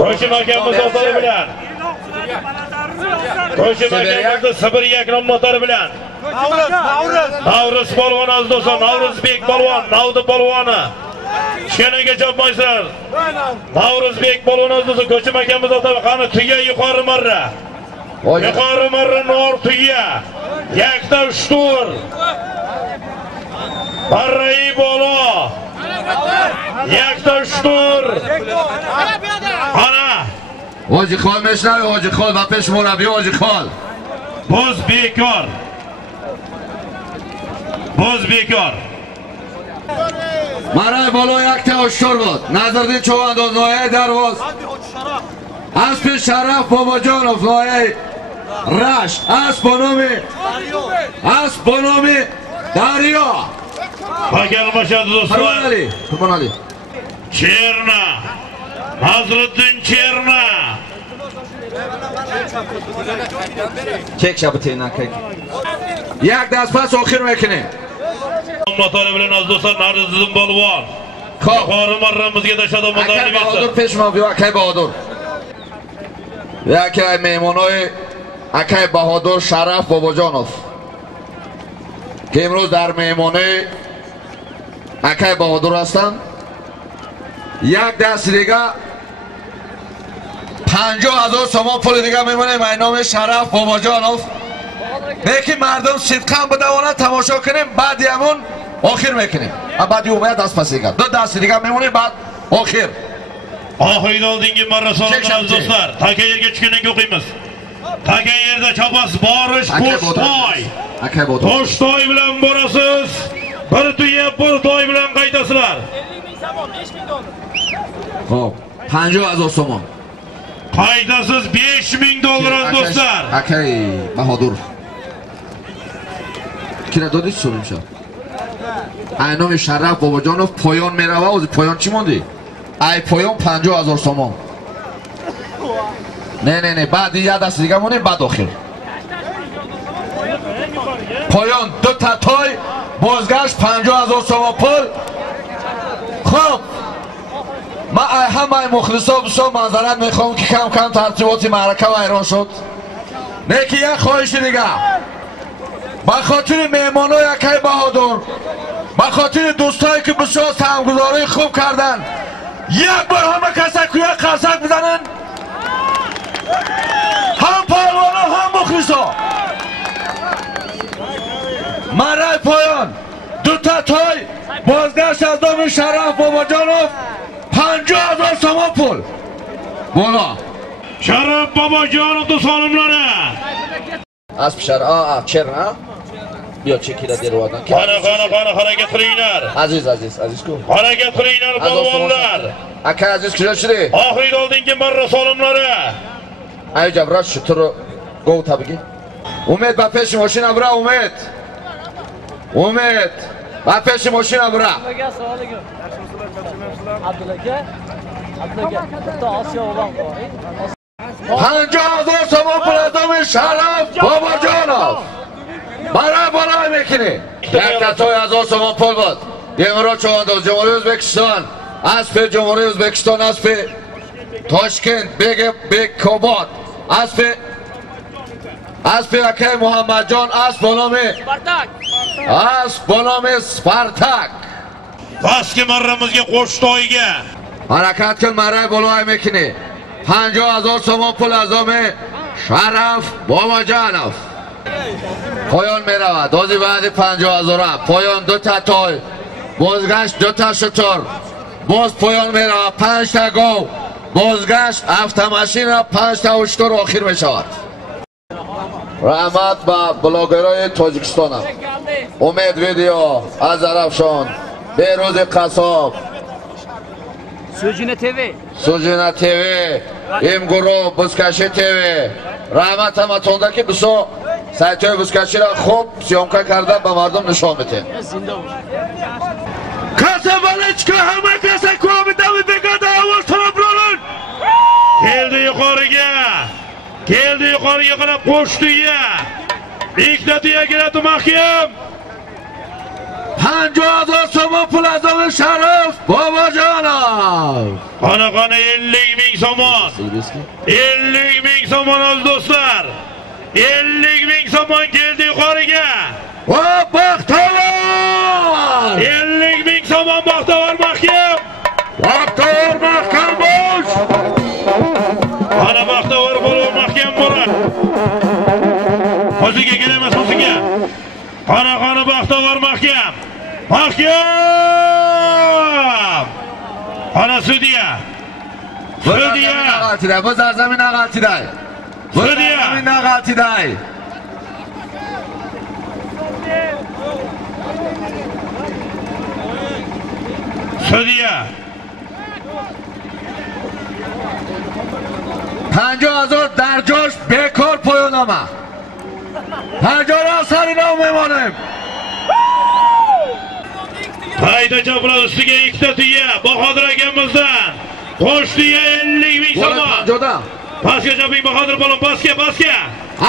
Qo'shimakamiz o'tari bilan Qo'shimакamiz Sibiryak nomlari bilan Navruz polvon aziz do'stlar, Navruzbek polvon, Navdi polvoni tushganiga chopmaysizlar. Navruzbek polvon aziz do'stlar, Qo'shimakamiz o'tari qani tuya yuqori marra. Yuqori marra nor tuya. Yakta shtur. Barrai bolo. Yakta shtur. Ana Hoji Xol meshnavi Hoji Xol va pesh murabbiy Hoji Xol. Boz bekor. Maray balo yakta oshkor بود. Nazardin Cho'g'andoz noye darvoz. Aspi Sharaf Bobojonov noye Rash Asbonomi Daryo. Takalmashadi do'stlar. Qurbanali. Cherna. Nazriddin Cherna. Kek shabtinan kek. Yak dast pas oxir mekine. Nomlari bilan aziz do'stlar, Nariddin polvon. Yuqori marramizga tashladi Akay Bahodur peshmobi Akay Bahodur. Akay mehmonای Akay Bahodur Sharaf Bobojonov که امروز در مهمانی Akay Bahodur هستند. یک دست دیگه 50,000 تومان پول دیگه میمونه به نام شرف باباجانوف. بگی مردم صدقاً بدوانه تماشا کنیم، بعد همون آخر میکنیم. بعد اومد دست پس دیگه 2 دست دیگه میمونه بعد آخر. Oxirgi oldingi marra so'raganmiz do'stlar. Taka yerga tushgandan o'qiymiz. Taka yerda chopasiz, borish Toshtoy. Toshtoy bilan borasiz. Bir tuya bir toy bilan qaytasizlar. 50,000 so'm, 5,000 dollar. Xo'p, 50,000 so'm. Qaytasiz 5,000 dollar do'stlar. Akay Bahodur. Kira dodis so'rimsha. Aynom Sharaf Bobojonov poyon merava, o'zi poyon chi mondi? Ay poyon 50,000 so'm. Ne, بعد یه دست دیگه مونه بعد آخر. پایان 2 تا تای بازگشت 50,000 سوم پول. خب ما همه مخلصا بسیار معذرت میخوام که کم کم ترتیبات معرکه ویران شد. نه که یک خواهش دیگه به خاطر مهمانای اکای بهادر، به خاطر دوستایی که بسیار سرمایه‌گذاری خوب کردن، یک بار همه کسایی که یک قرصک بزنن، هم پهلوانا هم مخلصا. مرای پایان 2 تا تای بازگشت از نام شرف باباجانوف 50,000 تومان پول. Sharaf Bobojonov do'stlarimlar. از پیشار چرا بیا چکیره دیروادن Qana harakat qilinglar. aziz ku Harakat qilinglar polvonlar. aka aziz kira shiri Oxirgi oldingi marra solimlari. ayjab rash turu gov tabiga umid ba pesh mashina bra umid ba pesh mashina bra Abdulaka bitta Osiyo o'g'lon bor. 50,000 so'm pul adami Sharaf Bobojonov bara mekini yakta to'y 1000 so'm pul bud Emro Chavandoz Jamhuriy O'zbekiston aspi Jamhuriy O'zbekiston aspi Toshkent Bekobod aspi akay Muhammadjon asp bonomi Spartak Paski marramizga qo'sh to'yga. harakat qil maray bo'lay mekini 50,000 so'm pul azomi Sharaf Bobojonov پایان می رود دازی بعدی 50,000 پایان 2 تا توی بازگشت 2 تا شتر باز پایان می رود 5 تا گاو بازگشت автомاشین 5 تا اشتر آخر می شود رحمت با بلاگرای تاجیکستان امید ویدیو از عرفشان بیروز قصاب سوجینه تیوی ام گروه بزکشی تیوی رحمت همه تونده که بسو سایتای بزکشی را خوب سیامکه کرده به مردم نشان بده Kasa balechka hamma kasa ko'mitami begada avval talab bo'lin. Keldi yuqoriga qarab qo'shdiya. Ikkitatiga keladi mahkam. 50,000 so'm pul azomi Sharaf Bobojonov Qana 50,000 so'mon. 50,000 so'mon o'z do'stlar. 50,000 so'mon keldi yuqoriga. va Baxtavor 50,000 so'mon Baxtavor mahkam. bosh Qana Baxtavor bo'lib mahkam bo'ladi. Hozirga kelamiz o'ziga. Qana Baxtavor mahkam. Qana sudya. bu zarzamin naqatiday Sudya. 50,000 در جاش bekor پایانامه 50,000 سرینا میمانیم Hayda çapraz üstüge iktatiye Bahadır akamızdan Koştuya 50,000 so'm. Paska çaping Bahadır bolon paska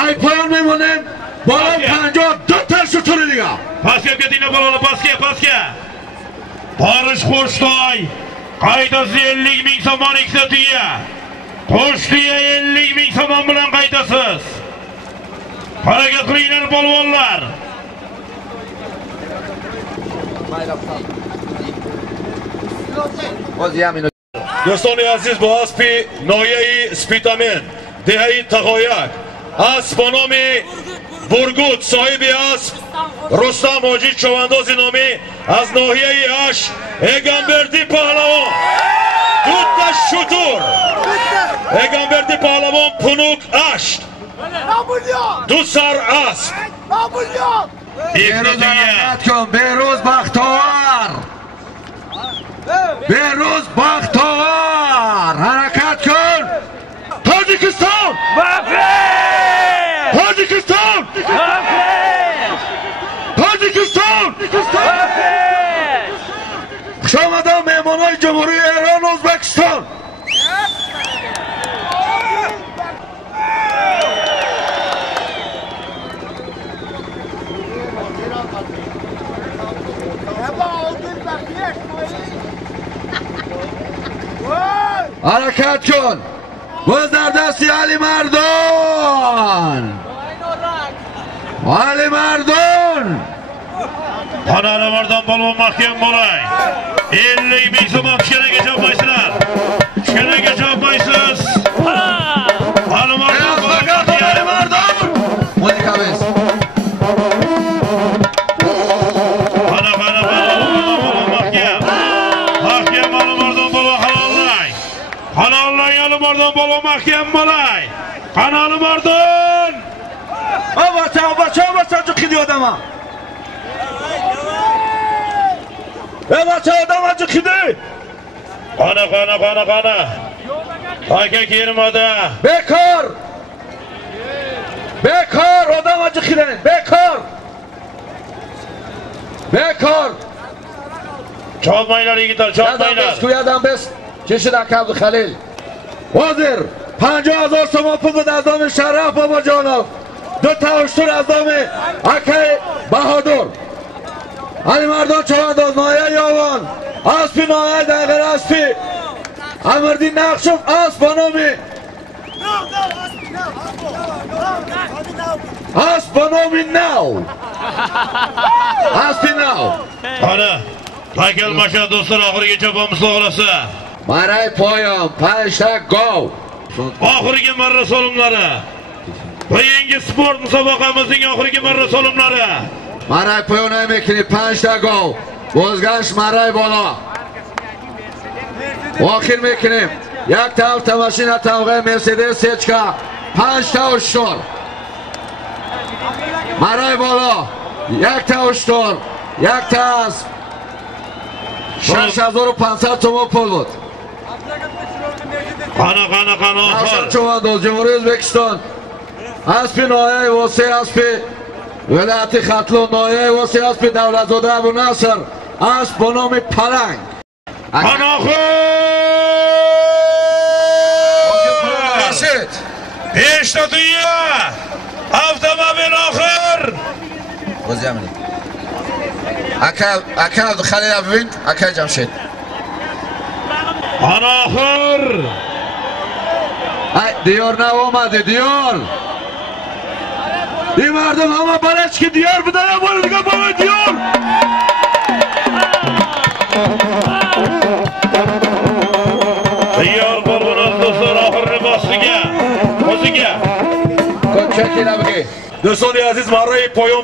ay پایان میمانیم bolon 52 ta şuturi دیگه Paska ketina bolon paska Barış Qo'shtoy qaydasi 50,000 so'm iktatiye Koştuya 50,000 so'm bilan qaydasiz Harakat qilinglar polvonlar دوستان عزیز با اسب ناحیه سپیتامن دهه تقایک اسب با نام برگوت صاحب اسب رستم حاجی چوانداز نامی از ناحیه 8 اگمبردی پهلوان دوتا شطور اگمبردی پهلوان پنوک 8 دو سر اسب بیروز بختاور حرکت کن تاجیکستان خوش آمدن مهمانای جمهوری ایران و ازبکستان حرکت کن باز در دستی علی مردان Xonali Mardon polvon mahkam bo'lay 50,000 so'm kichkinaga chopmaysizlar kichkinaga chopmaysiz Ali Mardon muzikamiz Mardon polvon mahkam bo'lay Xonali Mardon بچه جو خیلی آدم ها بچه آدم جو خیلی قانه آکه کیر ماده bekar adam acı khilenin bekar çalmaylar yiğitler çalmaylar Kuya'dan biz çeşit akabı Halil Vazir 50,000 so'm pul bud azami Sharaf Bobojonov 2 ta ushtur azami Akay Bahodur Alimardon Chavandoz Noya Yovon Aspi Noya Dag'ir Aspi Amirdin Naqshov Asbanomi Asbanomi now Aspi now Ana Takel Masha do'stlar oxirigacha bo'lmasa o'g'lasi Maray poyon 5 ta gol oxirgi marra so'limlari va yangi sport musobaqamizning oxirgi marra so'limlari Maray poyon emekini 5 ta gol O'zgash Maray bola oxir mekinim یک تا avtomashina tamg'a Mercedes Sechka 5 ta ushtur Maray bola 1 ta ushtur 1 ta 6500 so'm pul بود qana oxir Chavandoz Jumhuriy O'zbekiston Aspi Noya Vosi Aspi viloyati Xatlon Noya Vosi Aspi Davlatzoda Abu Nasr Asp با نام پلنگ qana oxir 5 ta tuya avtomobil oxir o'zamini aka Abdulxalil Abin aka Jamshid qana oxir دیار نوامده دیار این مردم همه بلش که دیار بدن باره دیگه بابا دیار دیار قربان از دوستان آخر بازیگه چکی نبگی دوستان عزیز مرای پایان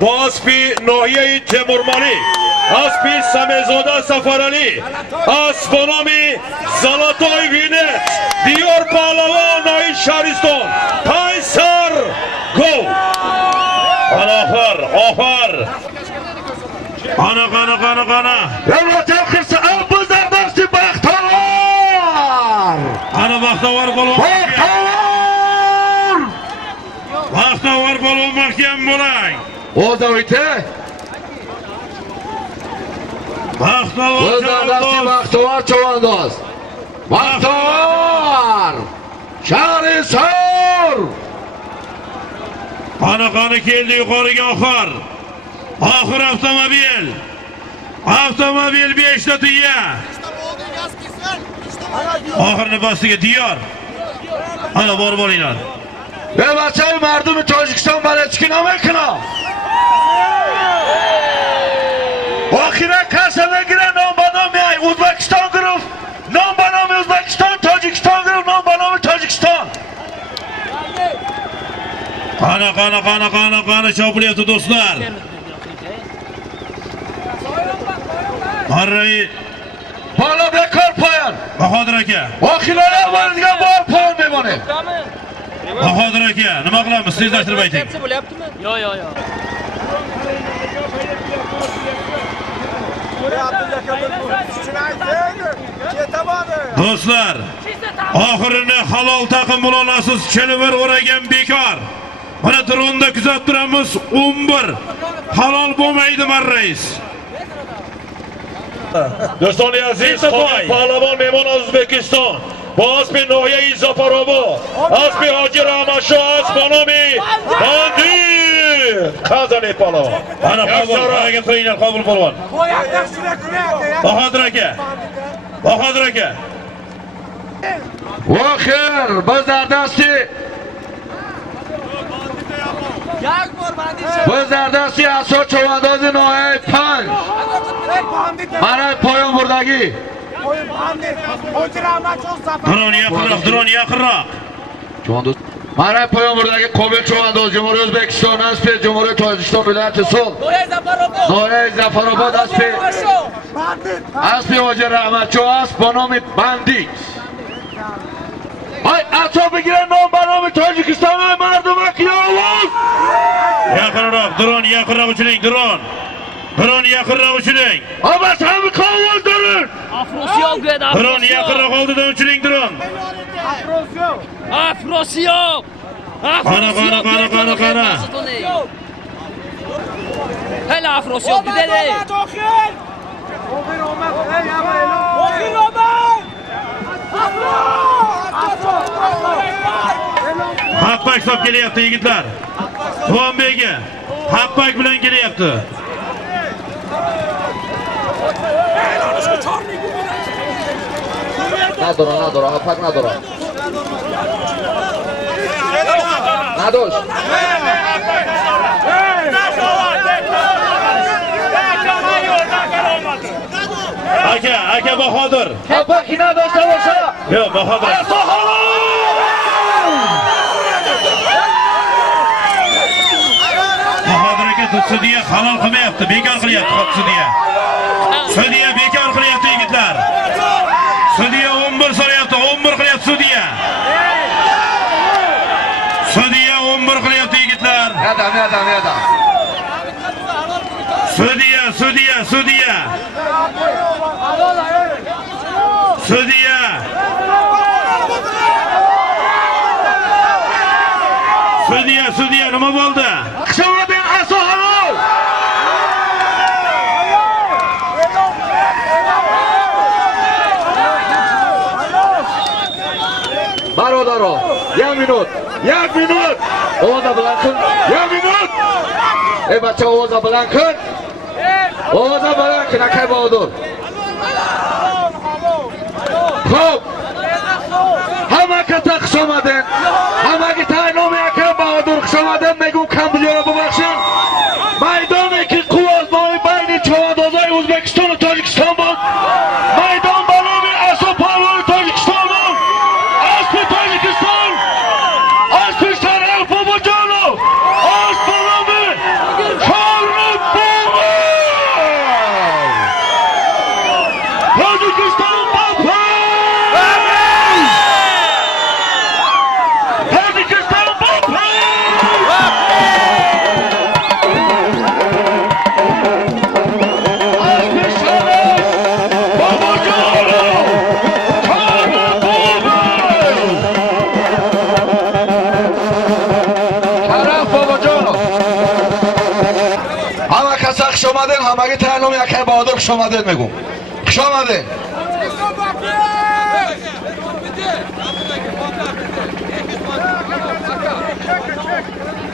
با اسپی ناحیه تیمورمانی اسپی سمیزاده سفرعلی اسب با نام زلاتای وینت دیار پهلوان ناحیه شهرستان 5 سر گل آخر قانا دولت آخرس اب زرداشتی بختار بختاور بالو محکم بلنگ او دویته بختاور چوانداز بختاور شهرستان قانا keldi yuqoriga oxir avtomobil 5 ta tuya oxirni bastiga diyor ana boringlar به بچه های مردم تاجیکستان برای چکی نمیکنه آخیره کسی نگیره نام با نامی ازبکستان گرفت نام با نام ازبکستان تاجیکستان گرفت نام با نام تاجیکستان qana chopilyapti do'stlar marray بالا بکار پایان bahodir aka آخیرانه اول دیگه بار پایان میمانه bahodir aka nima qilamiz tezlashtirib ayting yo do'stlar oxirini halol taqim bo'la olasiz chilvir o'ragan bekor mana dronda kuzatib turamiz 11 halol bo'lmaydi marrais دوستان عزیز پهلوان میمان از ازبکستان با اسب ناحیه زفرآباد اسب حاجی رحمتشاه است با نام باندی خزانه پهلوان قابل polvon bahodir aka آخر باز در دستی اصلا چوانداز ناحیه 5 برای پایان بردگی drone yaqinroq برای پایان بردگی قابل چوانداز جمهوری ازبکستان اسب جمهوری تاجیکستان ولایت صلح ناحیه زفرآباد اسب حاجی رحمتشاه است با نام بندی های عطا بگیرن نام برنامه تاجیکستان مردم اکیاوز Yakın raf, drone yakın raf uçuring, drone. Drone yakın raf uçuring. آبس همه کاواز دارن افروسیاب گوید Drone yakın raf oldudan uçuring, drone. افروسیاب Qana. هلا افروسیاب دیده Happak stop kelyapti yigitlar. Tuvanbegi Happak bilan kelyapti. نداره هاپک نداره نداشت Aka Bahodir. هاپکی نداشته باشه Yo'q, Bahodir. Bahodir aka sudya halol qilmayapti, bekor qilyapti sudya. Sudya bekor qilyapti yigitlar. Sudya 11 so'rayapti, 11 qilyapti sudya. Sudya 11 qilyapti yigitlar. یادم Sudya. Sudya nima bo'ldi? خشومدین اصلا حلال برادرها یک مینوت آواز بلند کن یک مینوت ای بچه آواز بلند کن اکی بهادر خب همه که تا خوش آمدین همه که تا نام اکی بهادر خوش آمدین میگم کمبودیا را ببخشین میدانی که قوازنامه بین چوادازهای ازبکستان و تاجیکستان بود میدان به نام اسب پهلوان تاجیکستان بود اسب تاجیکستان اسب شرف باباجانو اسب به نام کارم بابا تاجیکستان بابا تاجیکستان بابا همه ترنم یکی بهادر خوش آمدید میگم خوش آمدید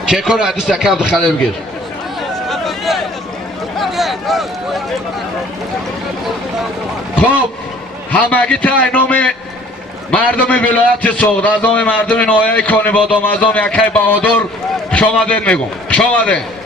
که کنه دوست یکی هم دخله بگیر خب همگی ترنم مردم ولایت سوخت از نام مردم ناحیه کانبادام از نام یکی بهادر خوش آمدید میگم خوش آمدید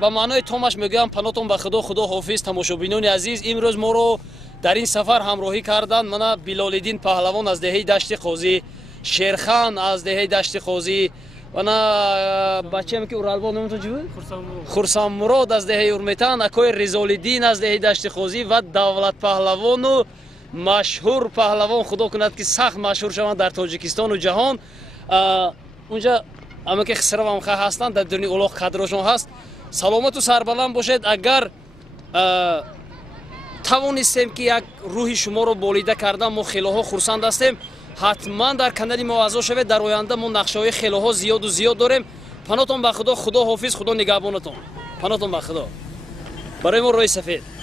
با معنای تماش میگم پناهتون به خدا حافظ تماشابینان عزیز امروز ما رو در این سفر همراهی کردن من بلالالدین پهلوان از دهه دشت قاضی شیرخان از دهه دشت قاضی و نه بچه‌ام که اورالبا نمیتون چی بود خرسان مراد از دهه اورمیتان اکای رضالالدین از دهه دشت قاضی و دولت پهلوان و مشهور پهلوان خدا کند که سخت مشهور شوند در تاجیکستان و جهان اونجا اما که خسروام خواه هستند در دنیا اولاق قدرشون هست سلامت و سربلند باشید اگر توانستیم که یک روح شما رو بالیده کردن ما خیلی ها خرسند هستیم حتما در کانال ما اعضا شوید در آینده ما نقشه های خیلی ها زیاد داریم پناهتون به خدا حافظ خدا نگهبانتون پناهتون به خدا برای ما روی سفید